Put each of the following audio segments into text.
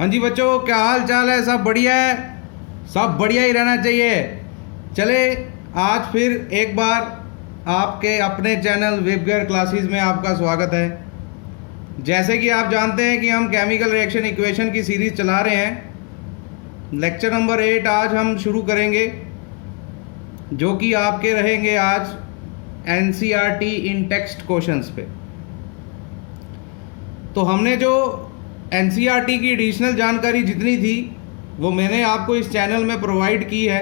हाँ जी बच्चों, क्या हाल चाल है? सब बढ़िया है? सब बढ़िया ही रहना चाहिए। चले आज फिर एक बार आपके अपने चैनल वेबगेयर क्लासेस में आपका स्वागत है। जैसे कि आप जानते हैं कि हम केमिकल रिएक्शन इक्वेशन की सीरीज़ चला रहे हैं। लेक्चर नंबर 8 आज हम शुरू करेंगे, जो कि आपके रहेंगे आज NCERT इन टेक्स्ट क्वेश्चंस पे। तो हमने जो NCERT की एडिशनल जानकारी जितनी थी वो मैंने आपको इस चैनल में प्रोवाइड की है।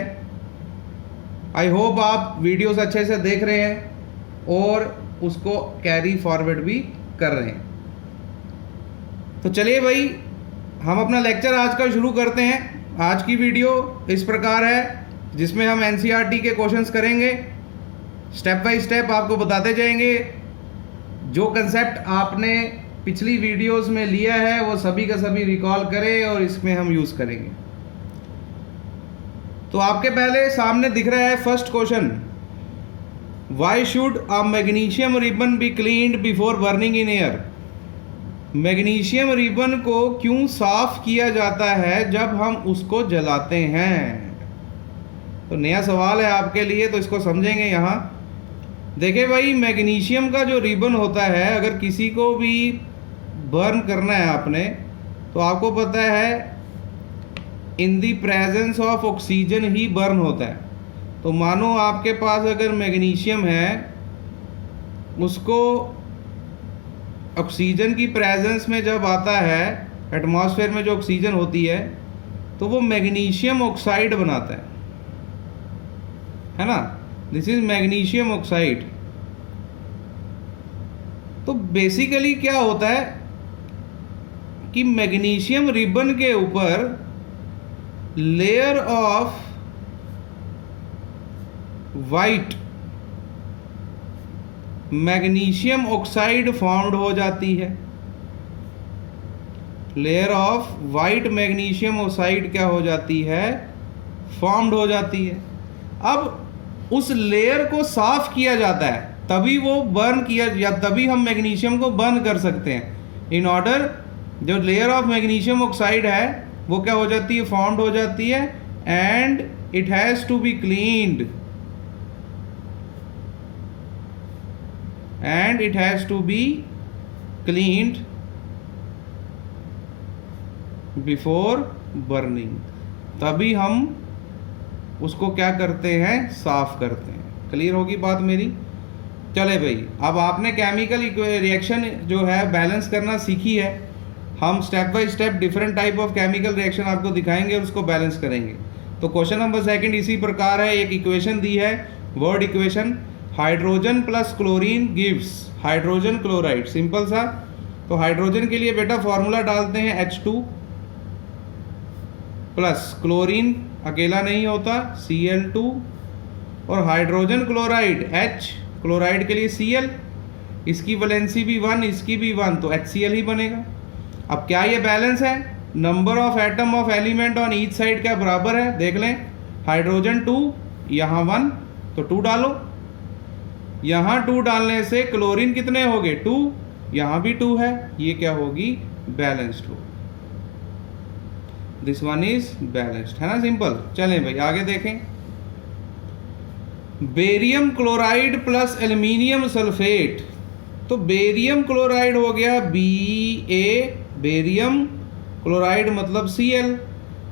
आई होप आप वीडियोस अच्छे से देख रहे हैं और उसको कैरी फॉरवर्ड भी कर रहे हैं। तो चलिए भाई, हम अपना लेक्चर आज का शुरू करते हैं। आज की वीडियो इस प्रकार है, जिसमें हम NCERT के क्वेश्चंस करेंगे। स्टेप बाय स्टेप आपको बताते जाएंगे। जो कंसेप्ट आपने पिछली वीडियोस में लिया है वो सभी का सभी रिकॉल करें और इसमें हम यूज़ करेंगे। तो आपके पहले सामने दिख रहा है first question, why should a magnesium ribbon be cleaned before burning in air. Magnesium ribbon को क्यों साफ किया जाता है जब हम उसको जलाते हैं? तो नया सवाल है आपके लिए, तो इसको समझेंगे। यहाँ देखिए भाई, मैग्नीशियम का जो रिबन होता है, अगर किसी को भी बर्न करना है आपने, तो आपको पता है in the presence of oxygen ही बर्न होता है। तो मानो आपके पास अगर मैग्नीशियम है, उसको ऑक्सीजन की प्रेजेंस में जब आता है, एटमॉस्फेयर में जो ऑक्सीजन होती है, तो वो मैग्नीशियम ऑक्साइड बनाता है ना। This is magnesium oxide. तो बेसिकली क्या होता है कि मैग्नीशियम रिबन के ऊपर layer of white magnesium oxide formed हो जाती है। Layer of white magnesium oxide क्या हो जाती है? फॉर्म्ड हो जाती है। अब उस लेयर को साफ किया जाता है, तभी वो बर्न किया, या तभी हम मैग्नीशियम को बर्न कर सकते हैं। इन ऑर्डर जो लेयर ऑफ मैग्नीशियम ऑक्साइड है वो क्या हो जाती है? फॉर्म्ड हो जाती है, and it has to be cleaned, and it has to be cleaned before burning। तभी हम उसको क्या करते हैं? साफ करते हैं। क्लियर होगी बात मेरी? चले भाई, अब आपने केमिकल रिएक्शन जो है बैलेंस करना सीखी है। हम step by step different type of chemical reaction आपको दिखाएंगे और उसको बैलेंस करेंगे। तो क्वेश्चन नंबर 2 इसी प्रकार है। एक इक्वेशन दी है, word equation, hydrogen plus chlorine gives hydrogen chloride. Simple सा। तो हाइड्रोजन के लिए बेटा फॉर्मूला डालते हैं H2 प्लस क्लोरीन अकेला नहीं होता, Cl2, और हाइड्रोजन क्लोराइड H, क्लोराइड के लिए Cl, इसकी वैलेंसी भी 1, इसकी भी 1, तो HCl ही बनेगा। अब क्या ये बैलेंस है? Number of atom of element on each side क्या बराबर है? देख लें, हाइड्रोजन 2, यहाँ 1, तो 2 डालो। यहाँ 2 डालने से क्लोरीन कितने हो गए? 2, यहाँ भी 2 है, ये क्या होगी? बैलेंस्ड हो। दिस वन इज बैलेंस्ड, है ना। सिंपल। चलें भाई आगे देखें। Barium chloride plus aluminium sulphate. तो बेरियम क्लोराइड हो गया Ba, बेरियम क्लोराइड मतलब Cl।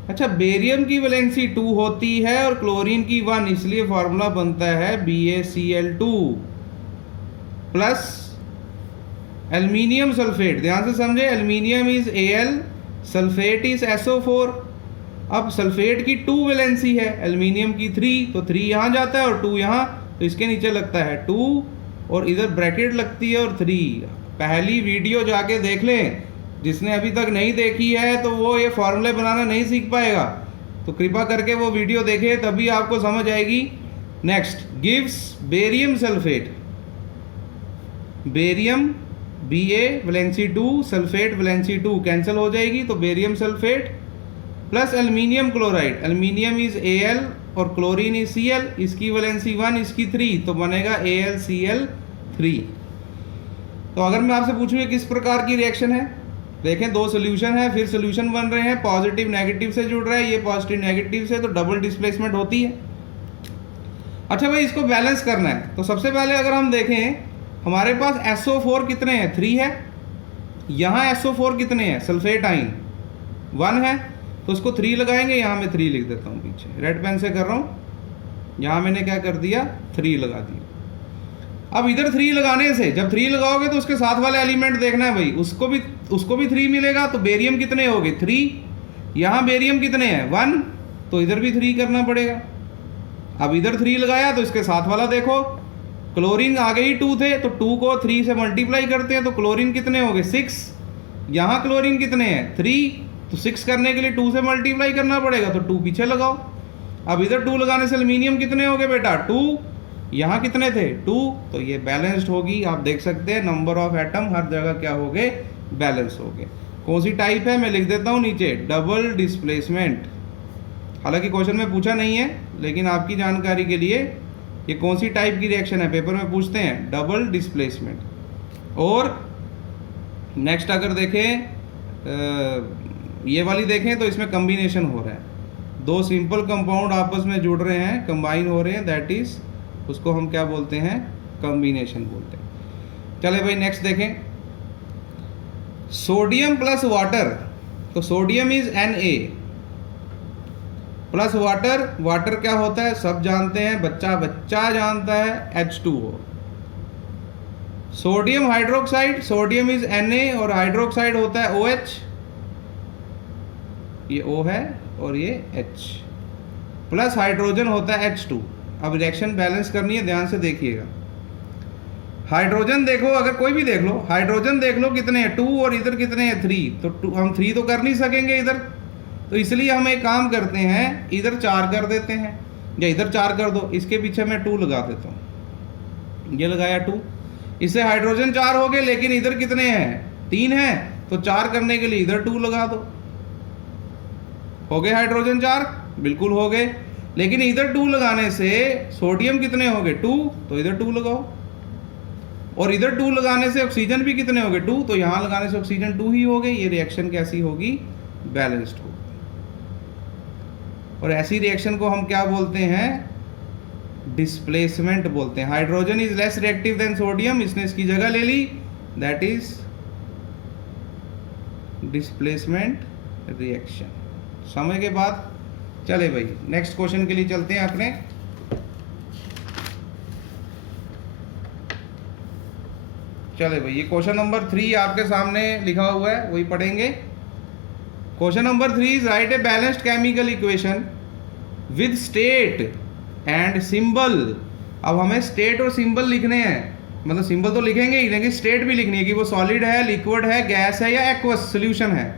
अच्छा, बेरियम की वैलेंसी 2 होती है और क्लोरीन की 1, इसलिए फॉर्मूला बनता है BaCl2 प्लस एल्यूमिनियम सल्फेट। ध्यान से समझे, aluminium is Al, sulphate is SO4। अब सल्फेट की 2 वैलेंसी है, एल्यूमिनियम की 3, तो 3 यहाँ जाता है और 2 यहाँ, तो इसके नीचे लगता है 2 और इधर ब्रैकेट लगती है और 3। पहली वीडियो जाके देख लें, जिसने अभी तक नहीं देखी है तो वो ये फॉर्मूले बनाना नहीं सीख पाएगा। तो कृपा करके वो वीडियो देखें, तभी आपको समझ आएगी। Next, gives barium sulphate. Barium Ba valency 2, sulphate valency 2 cancel हो जाएगी, तो barium sulphate plus aluminium chloride. Aluminium is Al और क्लोरीन इज Cl, इसकी वैलेंसी 1, इसकी 3, तो बनेगा AlCl3। तो अगर मैं आपसे पूछूँ ये किस प्रकार की रिएक्शन है, देखें दो सोल्यूशन है, फिर सोल्यूशन बन रहे हैं, पॉजिटिव नेगेटिव से जुड़ रहा है, ये पॉजिटिव नेगेटिव से, तो डबल डिस्प्लेसमेंट होती है। अच्छा भाई इसको बैलेंस करना है, तो सबसे पहले अगर हम देखें हमारे पास SO4 कितने हैं, 3 है। यहाँ SO4 कितने हैं, सल्फेट आइन 1 है, तो उसको 3 लगाएंगे। यहाँ मैं 3 लिख देता हूँ पीछे, रेड पेन से कर रहा हूँ। यहाँ मैंने क्या कर दिया, 3 लगा दिया। अब इधर 3 लगाने से, जब 3 लगाओगे तो उसके साथ वाले एलिमेंट देखना है भाई, उसको भी 3 मिलेगा। तो बेरियम कितने हो गए, 3। यहाँ बेरियम कितने हैं, 1, तो इधर भी 3 करना पड़ेगा। अब इधर 3 लगाया तो इसके साथ वाला देखो, क्लोरीन आगे ही 2 थे, तो 2 को 3 से मल्टीप्लाई करते हैं तो क्लोरीन कितने हो गए, 6। यहाँ क्लोरीन कितने हैं, 3, तो 6 करने के लिए 2 से मल्टीप्लाई करना पड़ेगा, तो 2 पीछे लगाओ। अब इधर 2 लगाने से एल्यूमिनियम कितने हो गए बेटा, 2। यहाँ कितने थे, 2, तो ये बैलेंस्ड होगी। आप देख सकते हैं नंबर ऑफ एटम हर जगह क्या हो गए, बैलेंस हो गए। कौन सी टाइप है, मैं लिख देता हूँ नीचे, डबल डिस्प्लेसमेंट। हालांकि क्वेश्चन में पूछा नहीं है, लेकिन आपकी जानकारी के लिए ये कौन सी टाइप की रिएक्शन है, पेपर में पूछते हैं, डबल डिस्प्लेसमेंट। और नेक्स्ट अगर देखें ये वाली देखें तो इसमें कम्बिनेशन हो रहा है, 2 सिंपल कंपाउंड आपस में जुड़ रहे हैं, कंबाइन हो रहे हैं, दैट इज उसको हम क्या बोलते हैं, कम्बिनेशन बोलते हैं। चले भाई नेक्स्ट देखें, सोडियम प्लस वाटर, तो sodium is Na plus water, water क्या होता है सब जानते हैं, बच्चा जानता है, H2O। Sodium hydroxide, sodium is Na और हाइड्रोक्साइड होता है OH, ये O है और ये H, प्लस हाइड्रोजन होता है H2। अब रिएक्शन बैलेंस करनी है, ध्यान से देखिएगा। हाइड्रोजन देखो, अगर कोई भी देख लो, हाइड्रोजन देख लो कितने हैं, 2, और इधर कितने हैं, 3, तो हम 3 तो कर नहीं सकेंगे इधर, तो इसलिए हम एक काम करते हैं, इधर 4 कर देते हैं, या इधर 4 कर दो, इसके पीछे मैं 2 लगा देता हूँ, ये लगाया 2, इससे हाइड्रोजन 4 हो गए, लेकिन इधर कितने हैं, 3 हैं, तो 4 करने के लिए इधर 2 लगा दो, हो गए हाइड्रोजन 4, बिल्कुल हो गए। लेकिन इधर 2 लगाने से सोडियम कितने हो गए, 2, तो इधर 2 लगाओ, और इधर 2 लगाने से ऑक्सीजन भी कितने हो गए, 2, तो यहाँ लगाने से ऑक्सीजन 2 ही हो गए। ये रिएक्शन कैसी होगी, बैलेंस्ड होगी। और ऐसी रिएक्शन को हम क्या बोलते हैं, डिस्प्लेसमेंट बोलते हैं। Hydrogen is less reactive than sodium, इसने इसकी जगह ले ली, दैट इज डिस्प्लेसमेंट रिएक्शन। समय के बाद चले भाई नेक्स्ट क्वेश्चन के लिए चलते हैं अपने। चले भाई ये क्वेश्चन नंबर 3 आपके सामने लिखा हुआ है, वही पढ़ेंगे। Question number 3 is right a balanced chemical equation with state and symbol. अब हमें स्टेट और सिंबल लिखने हैं, मतलब सिंबल तो लिखेंगे ही, लेकिन स्टेट भी लिखनी है कि वो सॉलिड है, लिक्विड है, गैस है या एक्वस सोल्यूशन है।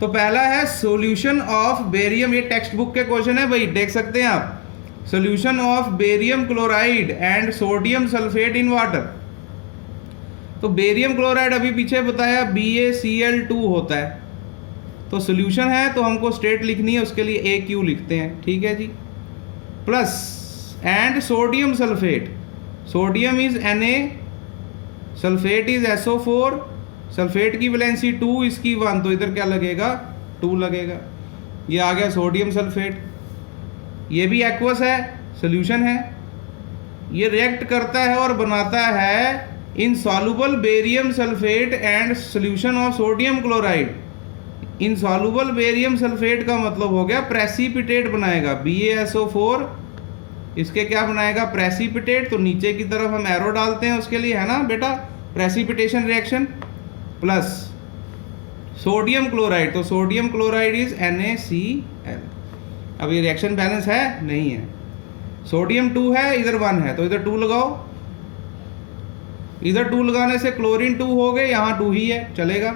तो पहला है सोल्यूशन ऑफ बेरियम, ये टेक्स्ट बुक के क्वेश्चन है भाई, देख सकते हैं आप। Solution of barium chloride and sodium sulphate in water. तो बेरियम क्लोराइड अभी पीछे बताया BaCl2 होता है, तो सोल्यूशन है तो हमको स्टेट लिखनी है, उसके लिए AQ लिखते हैं, ठीक है जी। Plus and sodium sulphate, sodium is Na, sulphate is SO4, sulphate की वैलेंसी 2, इसकी 1, तो इधर क्या लगेगा, 2 लगेगा। ये आ गया सोडियम सल्फेट, ये भी एक्वस है, सोल्यूशन है, ये रिएक्ट करता है और बनाता है insoluble barium sulphate and solution of sodium chloride. Insoluble barium sulphate का मतलब हो गया प्रेसिपिटेट बनाएगा, BaSO4 इसके क्या बनाएगा, प्रेसिपिटेट। तो नीचे की तरफ हम एरो डालते हैं उसके लिए, है ना बेटा, precipitation reaction. Plus sodium chloride, तो सोडियम क्लोराइड इज NaCl। अब ये रिएक्शन बैलेंस है, नहीं है, सोडियम 2 है, इधर 1 है, तो इधर 2 लगाओ, इधर 2 लगाने से क्लोरीन 2 हो गए, यहाँ 2 ही है, चलेगा।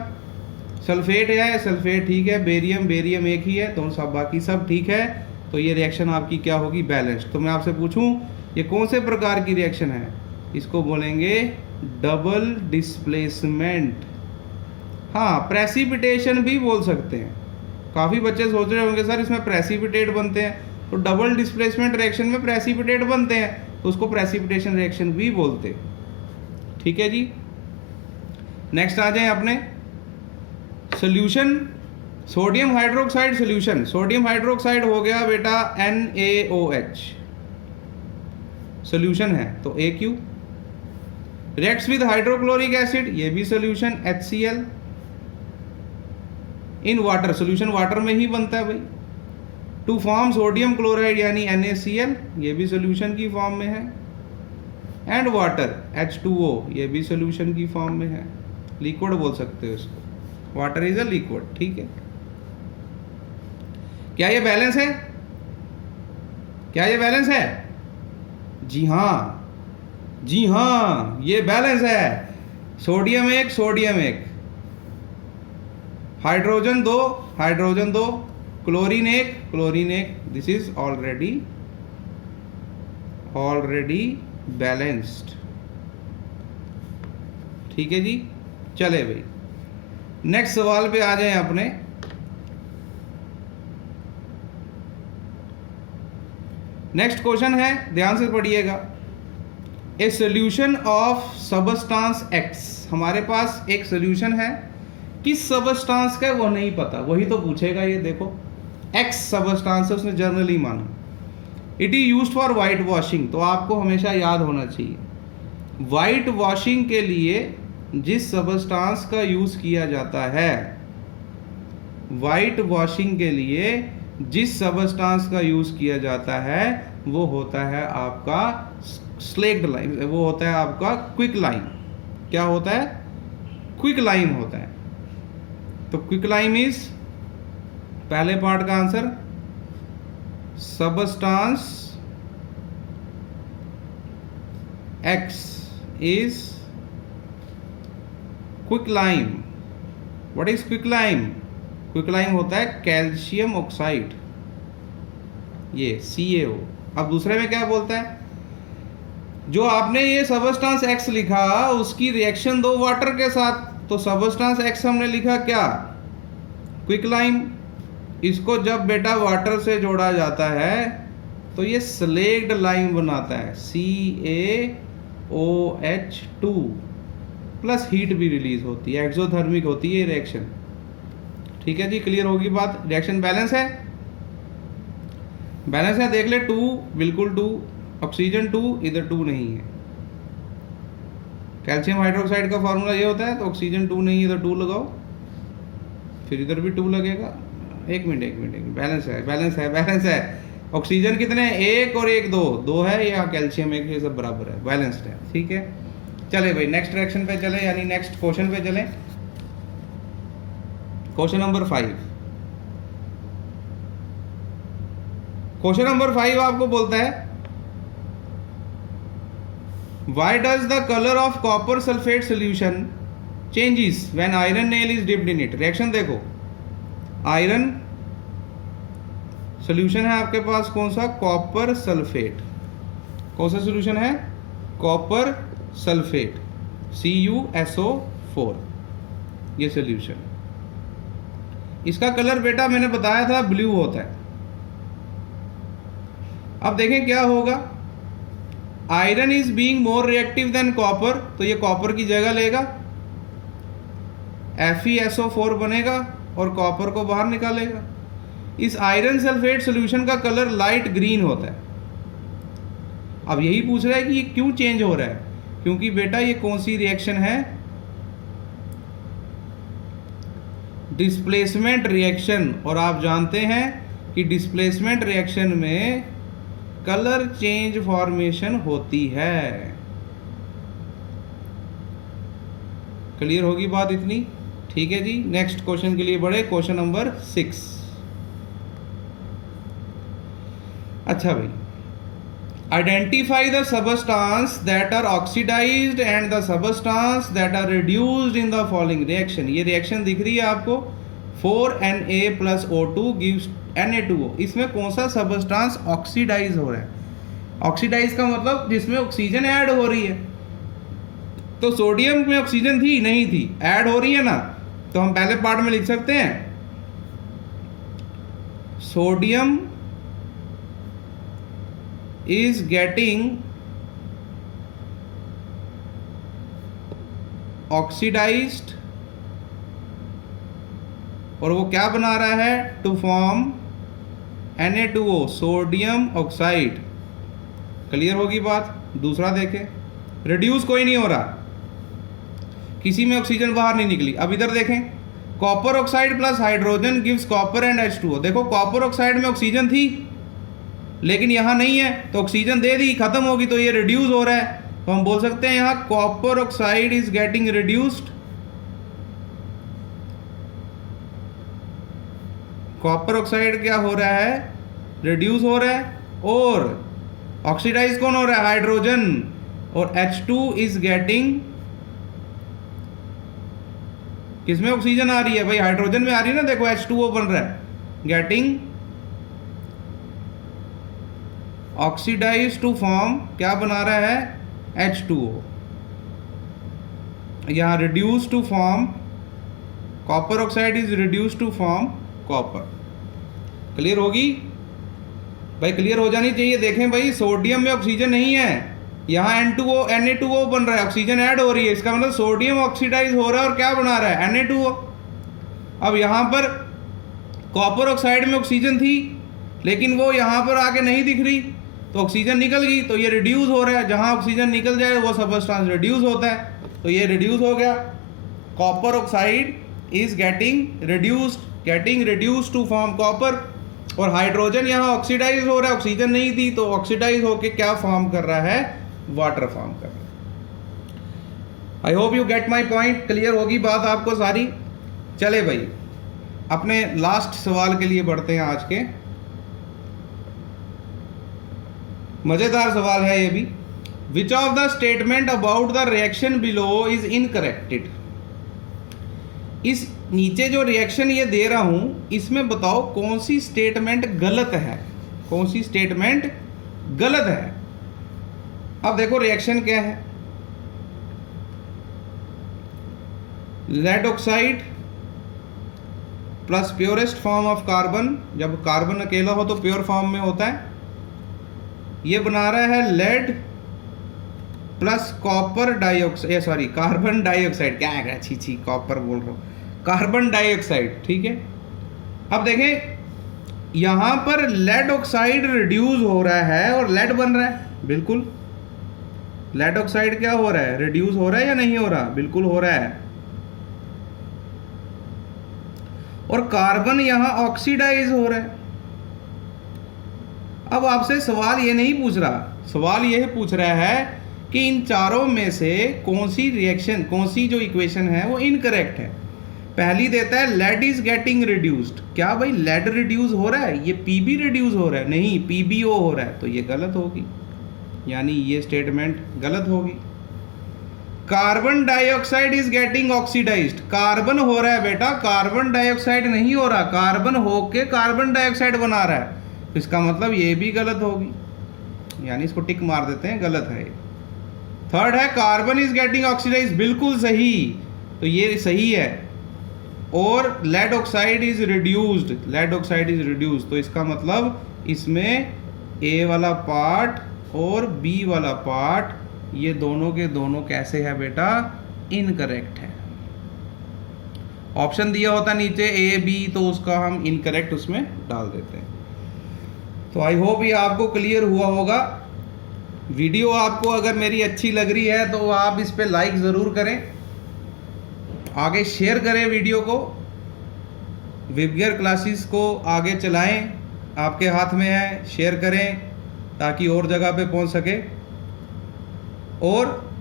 सल्फेट है, सल्फेट ठीक है, बेरियम एक ही है, तो सब बाकी सब ठीक है। तो ये रिएक्शन आपकी क्या होगी, बैलेंस्ड। तो मैं आपसे पूछूं ये कौन से प्रकार की रिएक्शन है, इसको बोलेंगे डबल डिस्प्लेसमेंट। हाँ, प्रेसिपिटेशन भी बोल सकते हैं। काफ़ी बच्चे सोच रहे होंगे सर इसमें प्रेसिपिटेट बनते हैं, तो डबल डिस्प्लेसमेंट रिएक्शन में प्रेसिपिटेट बनते हैं, तो उसको प्रेसिपिटेशन रिएक्शन भी बोलते हैं, ठीक है जी। नेक्स्ट आ जाए अपने solution sodium hydroxide solution, sodium hydroxide हो गया बेटा NaOH सोल्यूशन है तो AQ। Reacts with hydrochloric acid, ये भी solution HCl। In water, solution water में ही बनता है भाई। टू फॉर्म सोडियम क्लोराइड यानी NaCl, ये भी सोल्यूशन की फॉर्म में है। एंड वाटर H2O, ये भी सोल्यूशन की फॉर्म में है, लिक्विड बोल सकते हो इसको, वाटर इज अ लिक्विड। ठीक है, क्या ये बैलेंस है? क्या ये बैलेंस है? जी हाँ, जी हाँ, ये बैलेंस है। सोडियम एक, सोडियम एक, हाइड्रोजन दो, हाइड्रोजन दो, क्लोरीन एक, क्लोरीन एक। This is already balanced. ठीक है जी, चले भाई नेक्स्ट सवाल पे आ जाएं अपने। नेक्स्ट क्वेश्चन है, ध्यान से पढ़िएगा। A solution of substance x, हमारे पास एक सोल्यूशन है, किस सबस्टांस का वो नहीं पता, वही तो पूछेगा ये। देखो एक्स सबस्टांस है, उसने जनरली माना। It is used for white washing, तो आपको हमेशा याद होना चाहिए वाइट वॉशिंग के लिए जिस सबस्टांस का यूज किया जाता है, वाइट वॉशिंग के लिए जिस सबस्टांस का यूज किया जाता है वो होता है आपका स्लेक्ड लाइम, वो होता है आपका क्विक लाइम। क्या होता है? क्विक लाइम होता है। तो क्विक लाइम इज, पहले पार्ट का answer, substance x is quick lime. What is quick lime? Quick lime होता है कैल्शियम ऑक्साइड, ये CaO। अब दूसरे में क्या बोलता है? जो आपने ये सबस्टांस एक्स लिखा उसकी रिएक्शन दो वाटर के साथ, तो सबस्टांस एक्स हमने लिखा क्या? Quick lime. इसको जब बेटा वाटर से जोड़ा जाता है तो ये स्लेक्ड लाइम बनाता है, CaOH2 प्लस हीट भी रिलीज होती है, एक्सोथर्मिक होती है रिएक्शन। ठीक है जी, क्लियर होगी बात। रिएक्शन बैलेंस है, बैलेंस है, देख ले। 2 बिल्कुल 2, ऑक्सीजन 2, इधर 2 नहीं है। कैल्शियम हाइड्रोक्साइड का फॉर्मूला ये होता है, तो ऑक्सीजन 2 नहीं, इधर 2 लगाओ, फिर इधर भी 2 लगेगा। एक मिनट, बैलेंस है, बैलेंस है, बैलेंस है। ऑक्सीजन कितने हैं? 1 और 1 2 है, या कैल्शियम 1, ये सब बराबर है, बैलेंस्ड है। ठीक है, चले भाई नेक्स्ट रिएक्शन पे चले, यानी नेक्स्ट क्वेश्चन पे चले। Question number 5। क्वेश्चन नंबर 5 आपको बोलता है, Why does the color of copper sulfate solution changes when iron nail is dipped in it? Reaction देखो, आयरन सोल्यूशन है आपके पास, कौन सा? Copper sulphate. कौन सा सोल्यूशन है? कॉपर सल्फेट, CuSO4, ये सोल्यूशन। इसका कलर बेटा मैंने बताया था ब्लू होता है। अब देखें क्या होगा। Iron is being more reactive than copper, तो ये कॉपर की जगह लेगा, FeSO4 बनेगा और कॉपर को बाहर निकालेगा। इस आयरन सल्फेट सॉल्यूशन का कलर लाइट ग्रीन होता है। अब यही पूछ रहा है कि ये क्यों चेंज हो रहा है, क्योंकि बेटा ये कौन सी रिएक्शन है? Displacement reaction. और आप जानते हैं कि डिस्प्लेसमेंट रिएक्शन में कलर चेंज फॉर्मेशन होती है। क्लियर होगी बात इतनी? ठीक है जी, नेक्स्ट क्वेश्चन के लिए बढ़े। Question number 6। अच्छा भाई, identify the substance that are oxidised and the substance that are reduced in the following reaction. ये रिएक्शन दिख रही है आपको, 4Na + O2 गिव्स Na2O। इसमें कौन सा सबस्टांस ऑक्सीडाइज हो रहा है? ऑक्सीडाइज का मतलब जिसमें ऑक्सीजन ऐड हो रही है। तो सोडियम में ऑक्सीजन थी? नहीं थी, ऐड हो रही है ना। तो हम पहले पार्ट में लिख सकते हैं, सोडियम इज गेटिंग ऑक्सीडाइज्ड और वो क्या बना रहा है, to form Na2O, sodium oxide. Clear होगी बात। दूसरा देखें, रिड्यूस कोई नहीं हो रहा, किसी में ऑक्सीजन बाहर नहीं निकली। अब इधर देखें, copper oxide plus hydrogen gives copper and H2O। देखो कॉपर ऑक्साइड में ऑक्सीजन थी लेकिन यहाँ नहीं है, तो ऑक्सीजन दे दी, खत्म होगी, तो ये रिड्यूस हो रहा है। तो हम बोल सकते हैं यहाँ copper oxide is getting reduced, copper oxide क्या हो रहा है, रिड्यूस हो रहा है। और ऑक्सीडाइज कौन हो रहा है, हाइड्रोजन, और H2 इज गेटिंग, किसमें ऑक्सीजन आ रही है भाई, हाइड्रोजन में आ रही है ना, देखो H2O बन रहा है, गेटिंग ऑक्सीडाइज टू फॉर्म, क्या बना रहा है, H2O। यहाँ reduce to form copper oxide is reduce to form copper. Clear होगी भाई, क्लियर हो जानी चाहिए। देखें भाई, सोडियम में ऑक्सीजन नहीं है, यहाँ Na2O बन रहा है, ऑक्सीजन ऐड हो रही है, इसका मतलब सोडियम ऑक्सीडाइज हो रहा है और क्या बना रहा है, Na2O। अब यहाँ पर कॉपर ऑक्साइड में ऑक्सीजन थी लेकिन वो यहाँ पर आके नहीं दिख रही, तो ऑक्सीजन निकल गई, तो ये रिड्यूस हो रहा है। जहाँ ऑक्सीजन निकल जाए वो सबस्टेंस रिड्यूस होता है, तो ये रिड्यूस हो गया। Copper oxide is getting reduced to form copper, और हाइड्रोजन यहाँ ऑक्सीडाइज हो रहा है, ऑक्सीजन नहीं थी, तो ऑक्सीडाइज होके क्या फॉर्म कर रहा है, वाटर फॉर्म कर रहा है। I hope you get my point. Clear होगी बात आपको सारी। चले भाई, अपने लास्ट सवाल के लिए बढ़ते हैं आज के। मजेदार सवाल है ये भी। Which of the statement about the reaction below is incorrected. इस नीचे जो रिएक्शन ये दे रहा हूं, इसमें बताओ कौन सी स्टेटमेंट गलत है, कौन सी स्टेटमेंट गलत है। अब देखो रिएक्शन क्या है, lead oxide plus purest form of carbon, जब कार्बन अकेला हो तो प्योर फॉर्म में होता है, ये बना रहा है lead plus copper dioxide, sorry carbon dioxide, क्या है, छी कॉपर बोल रहा हूँ, कार्बन डाइऑक्साइड। ठीक है, अब देखें यहां पर लेड ऑक्साइड रिड्यूस हो रहा है और लेड बन रहा है, बिल्कुल लेड ऑक्साइड क्या हो रहा है, रिड्यूस हो रहा है या नहीं हो रहा, बिल्कुल हो रहा है। और कार्बन यहां ऑक्सीडाइज हो रहा है। अब आपसे सवाल ये नहीं पूछ रहा, सवाल यह पूछ रहा है कि इन चारों में से कौन सी रिएक्शन, कौन सी जो इक्वेशन है वो इनकरेक्ट है। पहली देता है लेड इज गेटिंग रिड्यूस्ड, क्या भाई लेड रिड्यूस हो रहा है, ये Pb रिड्यूस हो रहा है, नहीं PbO हो रहा है, तो ये गलत होगी, यानी ये स्टेटमेंट गलत होगी। Carbon dioxide is getting oxidised, carbon हो रहा है बेटा, कार्बन डाइऑक्साइड नहीं हो रहा, कार्बन होके कार्बन डाइऑक्साइड बना रहा है, तो इसका मतलब ये भी गलत होगी, यानी इसको टिक मार देते हैं, गलत है। थर्ड है कार्बन इज गेटिंग ऑक्सीडाइज्ड, बिल्कुल सही, तो ये सही है। और lead oxide is reduced, lead oxide is reduced, तो इसका मतलब इसमें A वाला पार्ट और B वाला पार्ट ये दोनों के दोनों कैसे है बेटा, इनकरेक्ट है। ऑप्शन दिया होता नीचे A B, तो उसका हम इनकरेक्ट उसमें डाल देते हैं। तो आई होप ये आपको क्लियर हुआ होगा। वीडियो आपको अगर मेरी अच्छी लग रही है तो आप इस पे लाइक ज़रूर करें, आगे शेयर करें वीडियो को, विबगियर क्लासेस को आगे चलाएं, आपके हाथ में है, शेयर करें ताकि और जगह पे पहुंच सके। और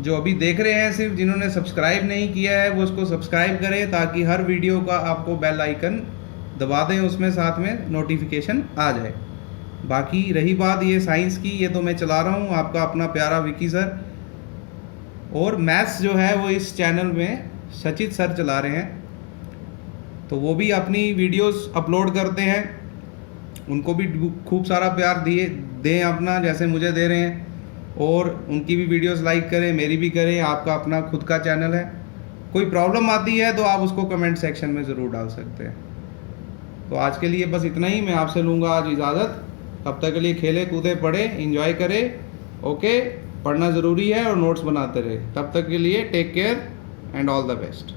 जो अभी देख रहे हैं सिर्फ, जिन्होंने सब्सक्राइब नहीं किया है वो उसको सब्सक्राइब करें ताकि हर वीडियो का आपको बेल आइकन दबा दें, उसमें साथ में नोटिफिकेशन आ जाए। बाकी रही बात ये साइंस की, ये तो मैं चला रहा हूँ, आपका अपना प्यारा विकी सर, और मैथ्स जो है वो इस चैनल में सचित सर चला रहे हैं, तो वो भी अपनी वीडियोस अपलोड करते हैं, उनको भी खूब सारा प्यार दें अपना, जैसे मुझे दे रहे हैं, और उनकी भी वीडियोस लाइक करें, मेरी भी करें, आपका अपना खुद का चैनल है। कोई प्रॉब्लम आती है तो आप उसको कमेंट सेक्शन में ज़रूर डाल सकते हैं। तो आज के लिए बस इतना ही, मैं आपसे लूँगा आज इजाज़त। तब तक के लिए खेले कूदे पढ़े, एंजॉय करें, ओके, पढ़ना ज़रूरी है और नोट्स बनाते रहे। तब तक के लिए take care and all the best.